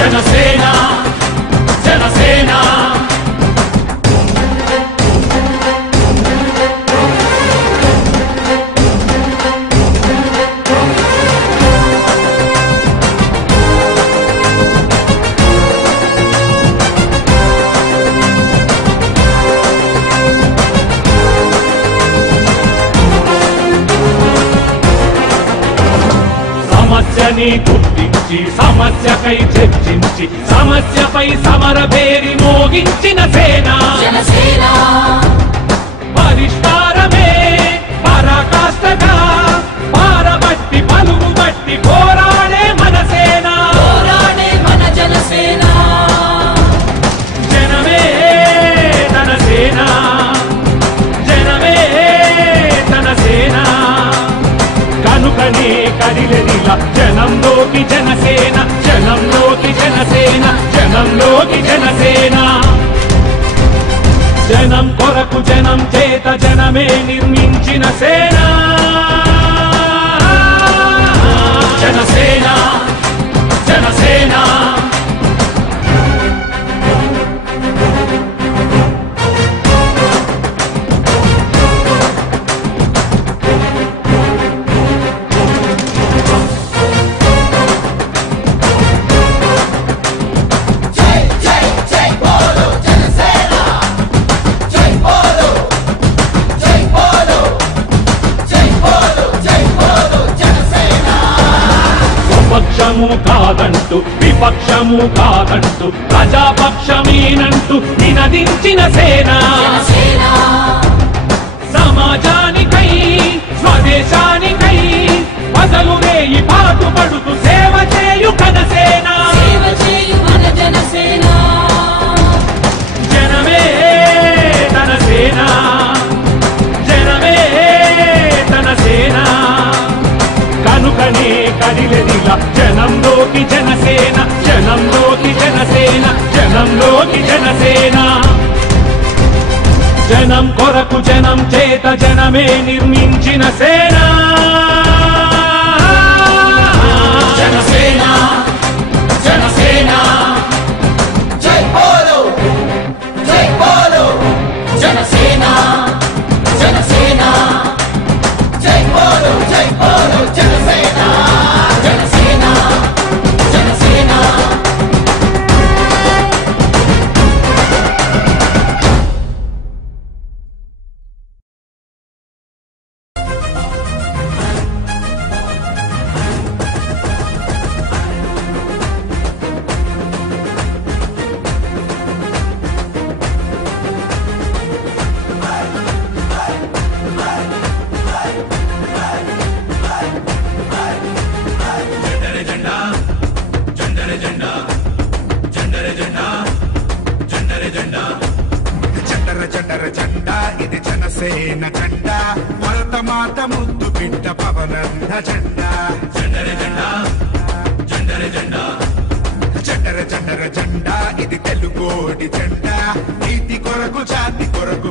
జనసేన జనసేన సమస్యని గుర్తించి సమస్యకై చర్చించి సమస్యపై సమర పేరి మోగించిన సేన జనసేన పరిష్కారమే పరాకాష్ఠగా పారబట్టి పలువు బట్టి పోరాడే మన సేన పోరాడే మన జనసేన జనమే తన సేన జనమే తన సేన కనుకనే కదిలెదిలా జనంలోకి జనసేన జనంలోకి జనసేన జనంలోకి జనసేన జనం కొరకు జనం చేత జనమే నిర్మించిన సేన జనసేన జనసేన పక్షము కాదంటూ విపక్షము కాదంటూ ప్రజాపక్షమేనంటూ నినదించిన సేన సమాజానికై స్వదేశానికై అసలు రేయి పాటుపడుతూ సేవ చేయు కనసేన జనసేన జనమే తన సేన జనమే తన సేన కనుకనే కదిలెదిలా జనంలోకి జనసేన జనంలోకి జనసేన జనంలోకి జనసేన జనం కొరకు జనం చేత జనమే నిర్మించిన సేన జనసేన జనసేన జై బోలో జనసేన జనసేన జై బోలో జనసేన జనసేన జనసేన జనసేన జెండా భరత మాత ముద్దు బిడ్డ పవనంద జెండా జెండర జెండా జెండర జెండా జెండర జెండర జెండా ఇది తెలుగోడి జెండా నీతి కొరకు జాతి కొరకు